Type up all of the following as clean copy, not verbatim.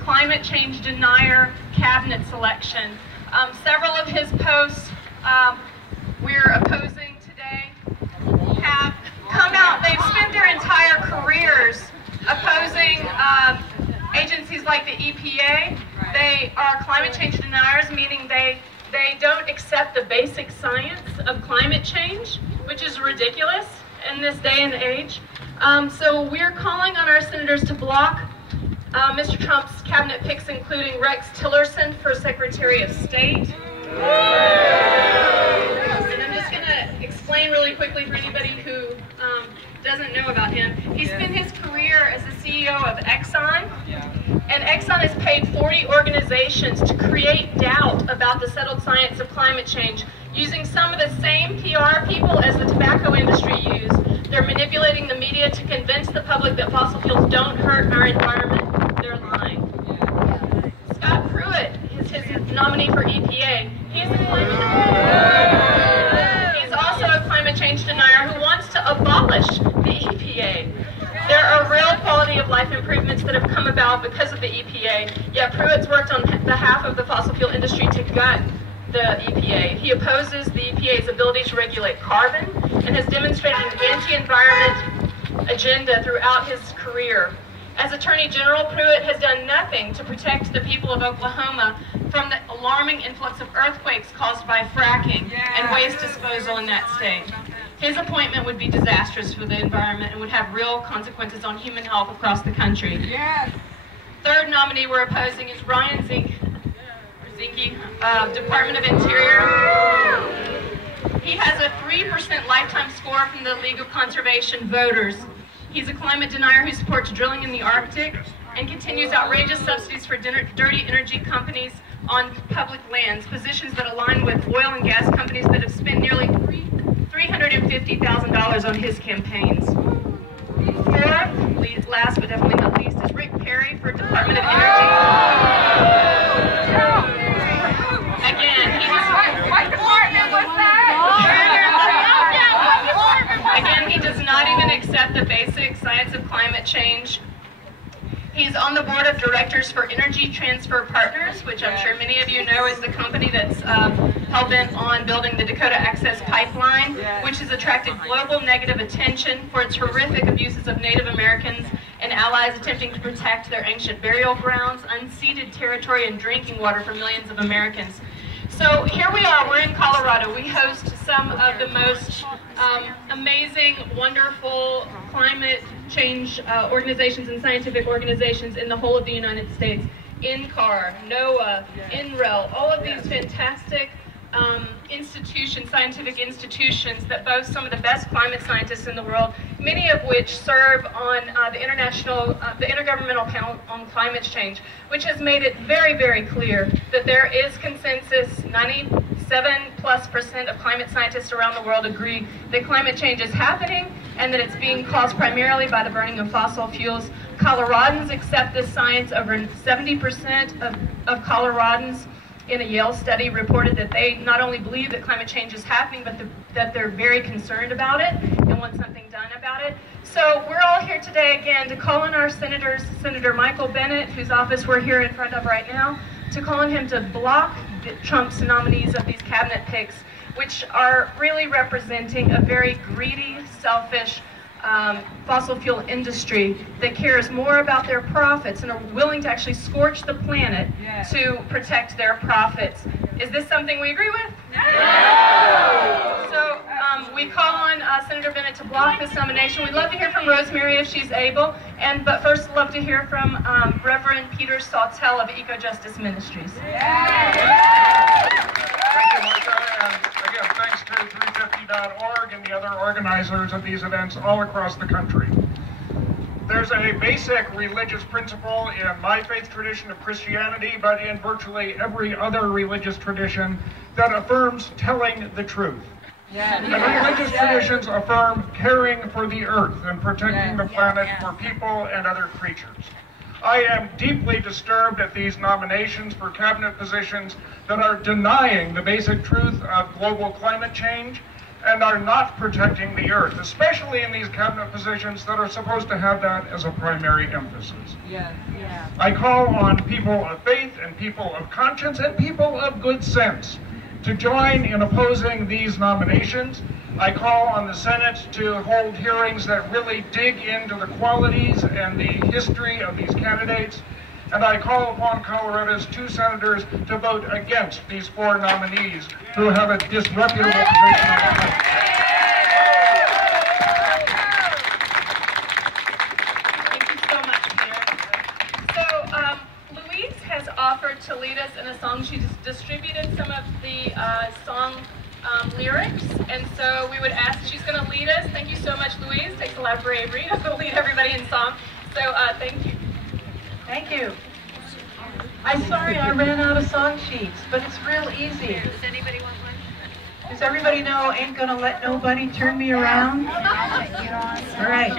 climate change denier cabinet selection. Several of his posts we're opposing today have come out. They've spent their entire careers opposing agencies like the EPA. They are climate change deniers, meaning they don't accept the basic science of climate change, which is ridiculous in this day and age. So we're calling on our senators to block Mr. Trump's cabinet picks, including Rex Tillerson for Secretary of State. And I'm just going to explain really quickly for anybody who doesn't know about him. He spent his career as the CEO of Exxon, and Exxon has paid 40 organizations to create doubt about the settled science of climate change, using some of the same PR people as the tobacco industry use. They're manipulating the media to convince the public that fossil fuels don't hurt our environment. They're lying. Scott Pruitt is his nominee for EPA. He's also a climate change denier who wants to abolish the EPA. There are real quality of life improvements that have come about because of the EPA, yet Pruitt's worked on behalf of the fossil fuel industry to gut the EPA. He opposes the EPA's ability to regulate carbon and has demonstrated an anti-environment agenda throughout his career. As Attorney General, Pruitt has done nothing to protect the people of Oklahoma from the alarming influx of earthquakes caused by fracking and waste disposal in that state. His appointment would be disastrous for the environment and would have real consequences on human health across the country. Third nominee we're opposing is Ryan Zinke, Department of Interior. He has a 3% lifetime score from the League of Conservation Voters. He's a climate denier who supports drilling in the Arctic and continues outrageous subsidies for dirty energy companies on public lands, positions that align with oil and gas companies that have spent nearly $350,000 on his campaigns. Fourth, last but definitely not least, is Rick Perry for Department of Energy. Again, he does not even accept the basic science of climate change. He's on the board of directors for Energy Transfer Partners, which I'm sure many of you know is the company that's hell-bent on building the Dakota Access Pipeline, which has attracted global negative attention for its horrific abuses of Native Americans and allies attempting to protect their ancient burial grounds, unceded territory, and drinking water for millions of Americans. So here we are, we're in Colorado. We host some of the most amazing, wonderful climate change organizations and scientific organizations in the whole of the United States. NCAR, NOAA, NREL, all of these fantastic institutions, scientific institutions that boast some of the best climate scientists in the world, many of which serve on the Intergovernmental Panel on Climate Change, which has made it very, very clear that there is consensus. 97+% of climate scientists around the world agree that climate change is happening and that it's being caused primarily by the burning of fossil fuels. Coloradans accept this science. Over 70% of Coloradans in a Yale study reported that they not only believe that climate change is happening, but that they're very concerned about it and want something done about it. So we're all here today again to call on our senators, Senator Michael Bennet, whose office we're here in front of right now, to call on him to block Trump's nominees of these cabinet picks, which are really representing a very greedy, selfish, fossil fuel industry that cares more about their profits and are willing to actually scorch the planet to protect their profits. Is this something we agree with? No! So we call on Senator Bennet to block this nomination. We'd love to hear from Rosemary if she's able, but first I'd love to hear from Reverend Peter Sawtell of Eco Justice Ministries. Thank you, Martha, and again, thanks to 350.org and the other organizers of these events all across the country. There's a basic religious principle in my faith tradition of Christianity, but in virtually every other religious tradition, that affirms telling the truth. And religious traditions affirm caring for the earth and protecting the planet for people and other creatures. I am deeply disturbed at these nominations for cabinet positions that are denying the basic truth of global climate change and are not protecting the earth, especially in these cabinet positions that are supposed to have that as a primary emphasis. Yes. Yeah. I call on people of faith and people of conscience and people of good sense to join in opposing these nominations. I call on the Senate to hold hearings that really dig into the qualities and the history of these candidates. And I call upon Colorado's 2 senators to vote against these 4 nominees who have a disreputable position on the country. Thank you so much, Peter. So, Louise has offered to lead us in a song. She just distributed some of the song lyrics, and so we would ask, she's going to lead us. Thank you so much, Louise. Takes a lot of bravery to lead everybody in song. So, thank you. Thank you. I'm sorry I ran out of song sheets, but it's real easy. Does anybody want one? Does everybody know Ain't Gonna Let Nobody Turn Me Around? All right.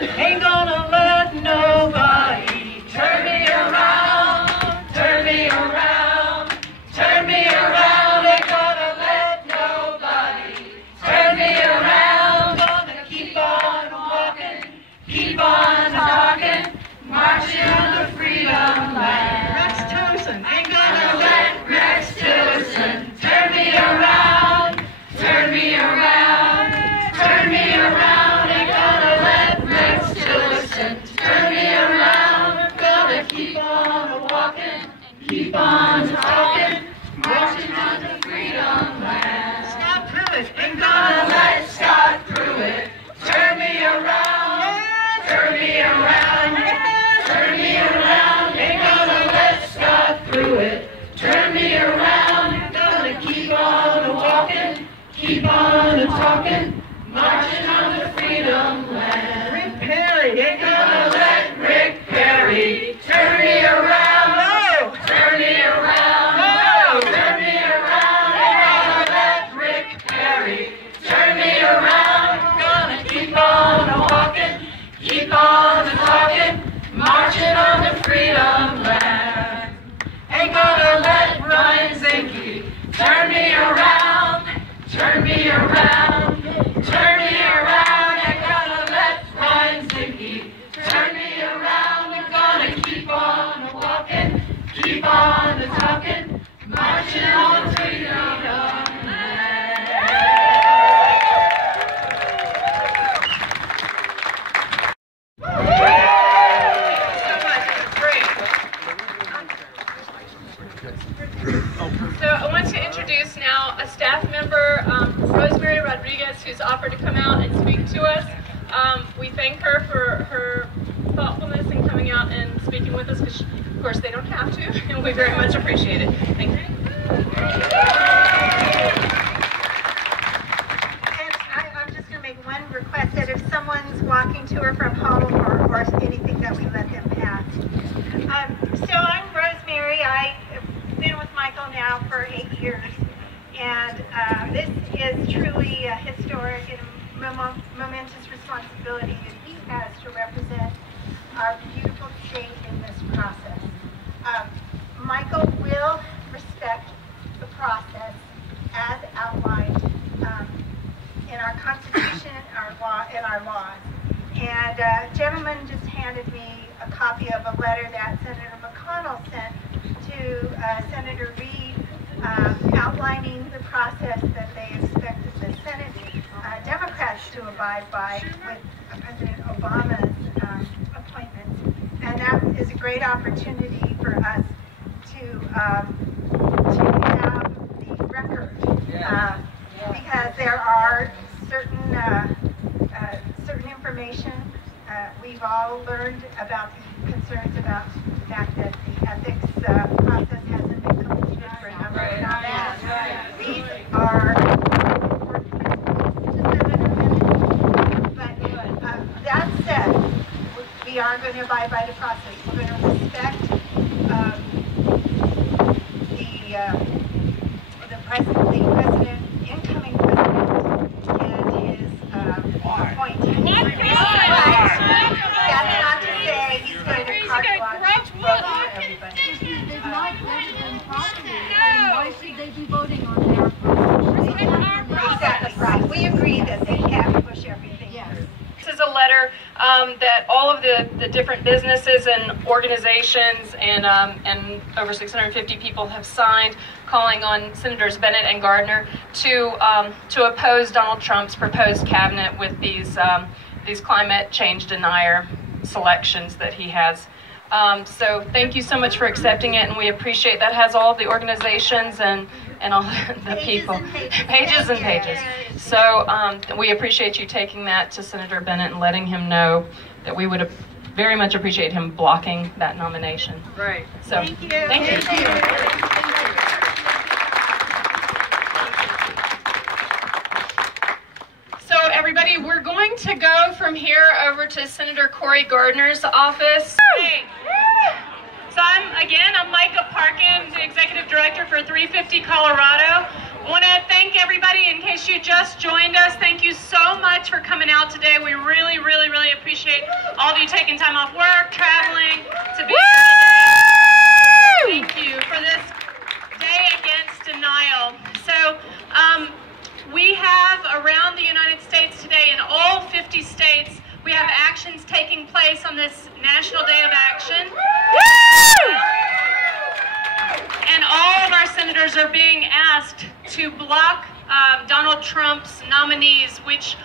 Ain't gonna let nobody turn me around, turn me around, turn me around. Ain't gonna let nobody turn me around. Gonna keep on walking, keep on talking, marching on the freedom land. Rex Tillerson, ain't gonna let Rex Tillerson turn me around, turn me around, turn me around. Ain't gonna let Rex Tillerson turn me around. Gonna keep on walking, keep on talking, marching on the freedom land. Scott Pruitt, ain't gonna let Scott Pruitt turn me around, turn me around. Turn me around, ain't gonna let Scott Pruitt turn me around. Gonna keep on walking, keep on talking, marching on the freedom land. Rick Perry, ain't gonna let Rick Perry turn me around. No! Turn me around. No! Turn me around. Ain't gonna let Rick Perry turn me around. Gonna keep on walking, keep on talking, marching on the freedom land. Ain't gonna let Ryan Zinke turn me around, turn me around, turn me around. Ain't gonna let Ryan Zinke turn me around. I'm gonna keep on walking, keep on talking, marching on the freedom land. So I want to introduce now a staff member, Rosemary Rodriguez, who's offered to come out and speak to us. We thank her for her thoughtfulness in coming out and speaking with us, because of course they don't have to, and we very much appreciate it. Thank you. And I'm just going to make one request, that if someone's walking to or from home or anything, that we let them pass. So I'm Rosemary. I've been with Michael now for 8 years, and this is truly a historic and momentous responsibility that he has to represent our beautiful state in this process. Michael will respect the process as outlined in our Constitution, in our laws. And a gentleman just handed me a copy of a letter that Senator McConnell sent to Senator Reid, outlining the process that they expected the Senate Democrats to abide by with President Obama's appointments. And that is a great opportunity for us to have the record, because there are certain information. We've all learned about the concerns about the fact that the ethics process hasn't been completed for a number of years. These are important principles to Senator Bennett. But that said, we are going to abide by the process. We're going to respect the incoming president, and his appointee. That's not to say he's going to carte blanche vote for everybody. If Mike voted improperly, then why should they be voting on their process? Exactly right. that all of the different businesses and organizations and over 650 people have signed, calling on Senators Bennett and Gardner to oppose Donald Trump's proposed cabinet with these climate change denier selections that he has. So thank you so much for accepting it, and we appreciate that. Has all the organizations and all the people. Pages and pages. So we appreciate you taking that to Senator Bennett and letting him know that we would very much appreciate him blocking that nomination. Right. So Thank you. Thank you. So everybody, we're going to go from here over to Senator Cory Gardner's office. Hey. So I'm Micah Parkin, the Executive Director for 350 Colorado. I want to thank everybody. In case you just joined us, thank you so much for coming out today. We really, really, really appreciate all of you taking time off work, traveling to be here. Thank you for this Day Against Denial. So we have around the United States today, in all 50 states, we have actions taking place on this National Day of Action. And all of our senators are being asked to block Donald Trump's nominees, which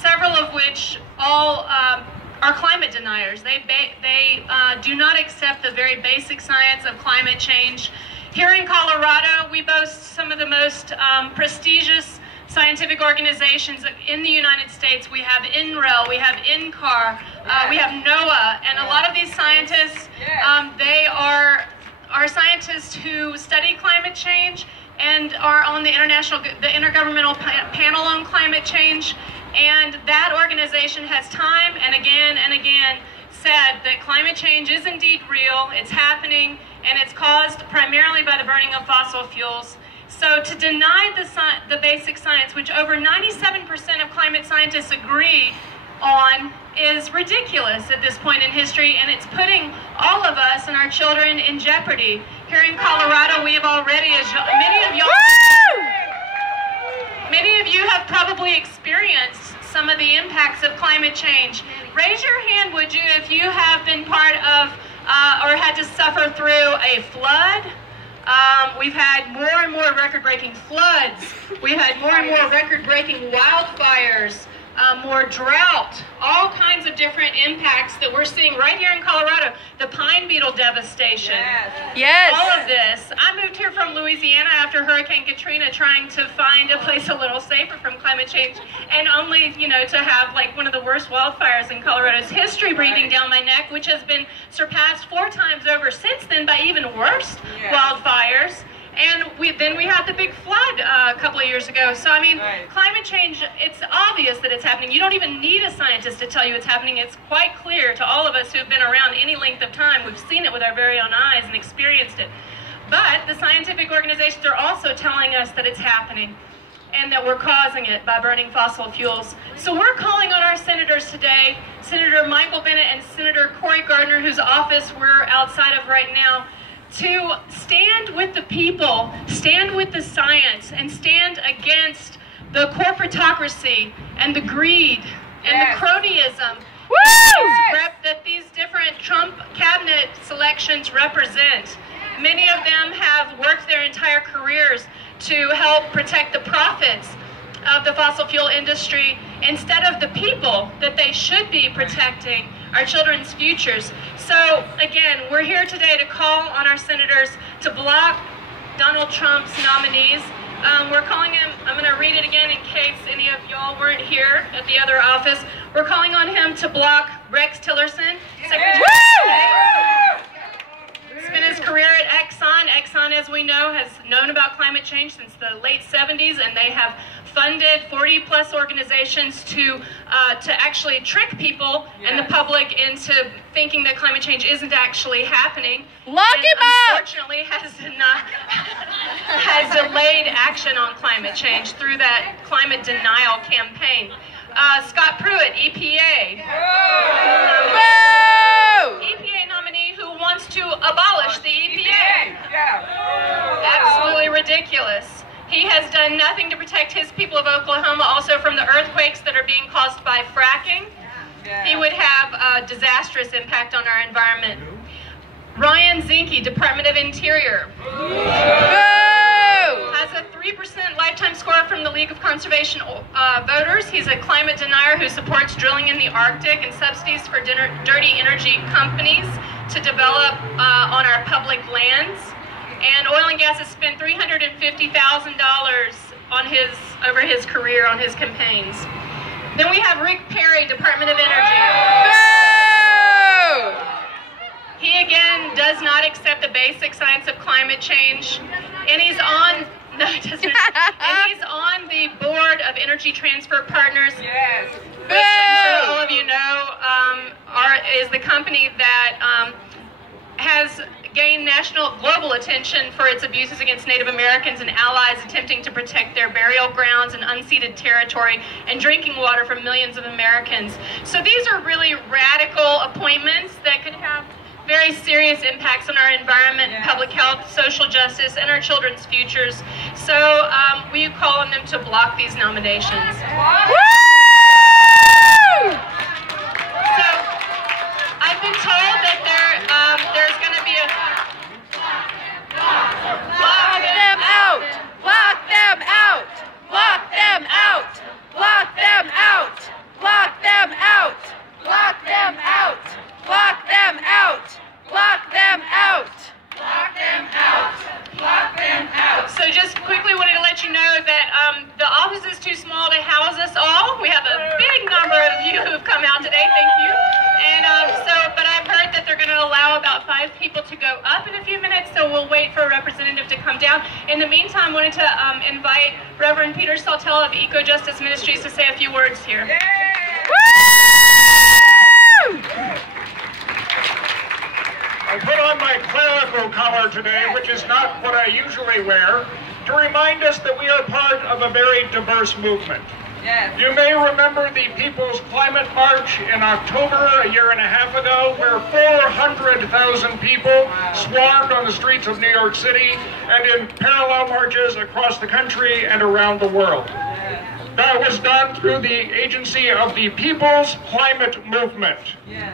several of which all are climate deniers. They do not accept the very basic science of climate change. Here in Colorado, we boast some of the most prestigious scientific organizations in the United States. We have NREL, we have NCAR, we have NOAA, and a lot of these scientists, they are scientists who study climate change and are on the Intergovernmental Panel on Climate Change. And that organization has time and again said that climate change is indeed real, it's happening, and it's caused primarily by the burning of fossil fuels. So to deny the basic science, which over 97% of climate scientists agree on, is ridiculous at this point in history, and it's putting all of us and our children in jeopardy. Here in Colorado, we have already, as many of you have probably experienced some of the impacts of climate change. Raise your hand, would you, if you have been part of or had to suffer through a flood. We've had more and more record-breaking floods. We've had more and more record-breaking wildfires, more drought, all kinds of different impacts that we're seeing right here in Colorado. The pine beetle devastation. Yes. All of this. I moved here from Louisiana after Hurricane Katrina, trying to find a place a little safer from climate change, and only, to have like one of the worst wildfires in Colorado's history breathing down my neck, which has been surpassed 4 times over since then by even worse wildfires. And then we had the big flood a couple of years ago. So, I mean, climate change, it's obvious that it's happening. You don't even need a scientist to tell you it's happening. It's quite clear to all of us who have been around any length of time. We've seen it with our very own eyes and experienced it. But the scientific organizations are also telling us that it's happening and that we're causing it by burning fossil fuels. So we're calling on our senators today, Senator Michael Bennet and Senator Cory Gardner, whose office we're outside of right now, to stand with the people, stand with the science, and stand against the corporatocracy and the greed and the cronyism that these different Trump cabinet selections represent. Many of them have worked their entire careers to help protect the profits of the fossil fuel industry instead of the people that they should be protecting, our children's futures. So again, we're here today to call on our senators to block Donald Trump's nominees. We're calling him, I'm going to read it again in case any of y'all weren't here at the other office. We're calling on him to block Rex Tillerson, Secretary of State. Spent his career at Exxon. Exxon, as we know, has known about climate change since the late 70s, and they have funded 40-plus organizations to actually trick people and the public into thinking that climate change isn't actually happening. Lock him up! Unfortunately, has delayed action on climate change through that climate denial campaign. Scott Pruitt, EPA. EPA nominee who wants to abolish the EPA. Absolutely ridiculous. He has done nothing to protect his people of Oklahoma, also from the earthquakes that are being caused by fracking. he would have a disastrous impact on our environment. Ryan Zinke, Department of Interior. Has a 3% lifetime score from the League of Conservation Voters. He's a climate denier who supports drilling in the Arctic and subsidies for dirty energy companies to develop on our public lands. And oil and gas has spent $350,000 on over his career on his campaigns. Then we have Rick Perry, Department of Energy. He again does not accept the basic science of climate change, and he's on and he's on the board of Energy Transfer Partners. Yes. Which I'm sure all of you know is the company that has gained global attention for its abuses against Native Americans and allies attempting to protect their burial grounds and unceded territory and drinking water for millions of Americans. So these are really radical appointments that could have very serious impacts on our environment, public health, social justice, and our children's futures. So we call on them to block these nominations. So I've been told that there's going to be a... Block them out! Block them out! Block them out! Block them out! Block them out! Block them out! Block them out! Block them out! Block them out! Block them out! So just quickly wanted to let you know that the office is too small to house us all. We have a big number of you who've come out today. Thank you. And but I've heard that they're going to allow about 5 people to go up in a few minutes, so we'll wait for a representative to come down. In the meantime, I wanted to invite Reverend Peter Saltell of Eco Justice Ministries to say a few words here. Woo! I put on my clerical collar today, which is not what I usually wear, to remind us that we are part of a very diverse movement. Yes. You may remember the People's Climate March in October a year and a half ago, where 400,000 people swarmed on the streets of New York City and in parallel marches across the country and around the world. That was done through the agency of the People's Climate Movement,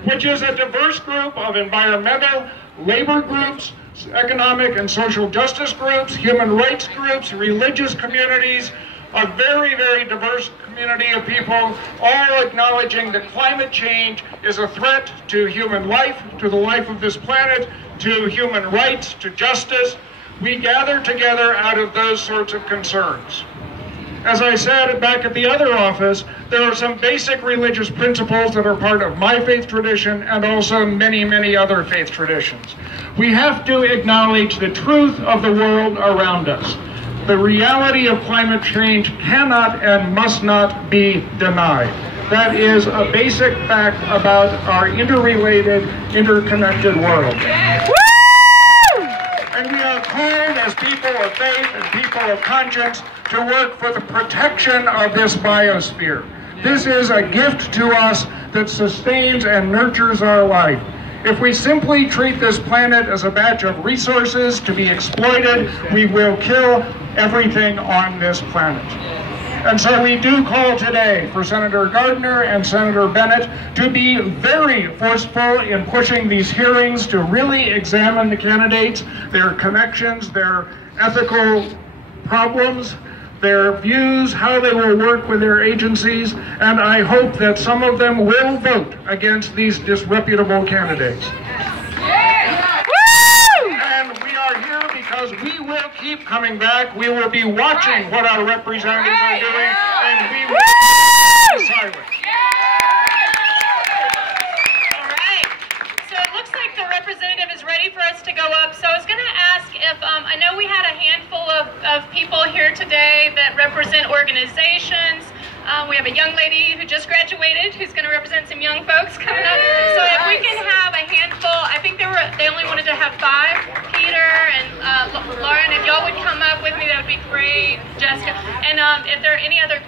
which is a diverse group of environmental, labor groups, economic and social justice groups, human rights groups, religious communities, a very, very diverse community of people, all acknowledging that climate change is a threat to human life, to the life of this planet, to human rights, to justice. We gather together out of those sorts of concerns. As I said back at the other office, there are some basic religious principles that are part of my faith tradition and also many, many other faith traditions. We have to acknowledge the truth of the world around us. The reality of climate change cannot and must not be denied. That is a basic fact about our interrelated, interconnected world. And we are called as people of faith and people of conscience to work for the protection of this biosphere. This is a gift to us that sustains and nurtures our life. If we simply treat this planet as a batch of resources to be exploited, we will kill everything on this planet. And so we do call today for Senator Gardner and Senator Bennett to be very forceful in pushing these hearings to really examine the candidates, their connections, their ethical problems, their views, how they will work with their agencies, and I hope that some of them will vote against these disreputable candidates. And we are here because we will keep coming back. We will be watching what our representatives are doing, and we will be silent. All right. So it looks like the representative is ready for us to go up. So I was going to ask if, I know we had a handful of people here today that represent organizations. We have a young lady who just graduated who's going to represent some young folks coming up. So if we can have a handful, I think they only wanted to have 5. Peter and Lauren, if y'all would come up with me, that would be great. Jessica. And if there are any other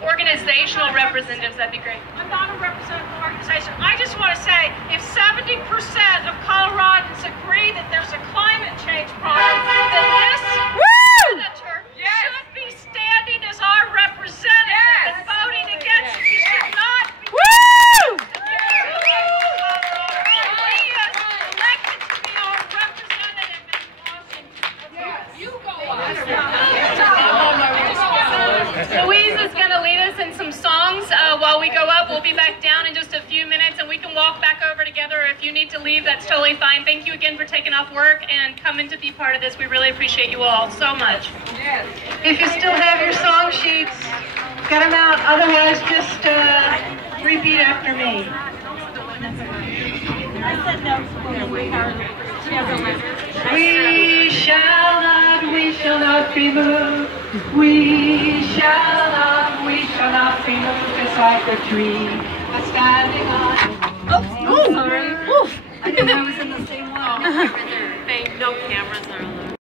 organizational representatives, that'd be great. I'm not a representative organization. I just want to say, if 70% of Coloradans agree that there's a climate change problem, then this senator should be standing as our representative and voting against it. He should not be. supper together. If you need to leave, that's totally fine. Thank you again for taking off work and coming to be part of this. We really appreciate you all so much. Yes. If you still have your song sheets, get them out. Otherwise, just repeat after me. I said no. We shall not be moved. We shall not be moved, just like a tree that's standing on. Oh, sorry. Oof. I think I was in the same one. No cameras are on.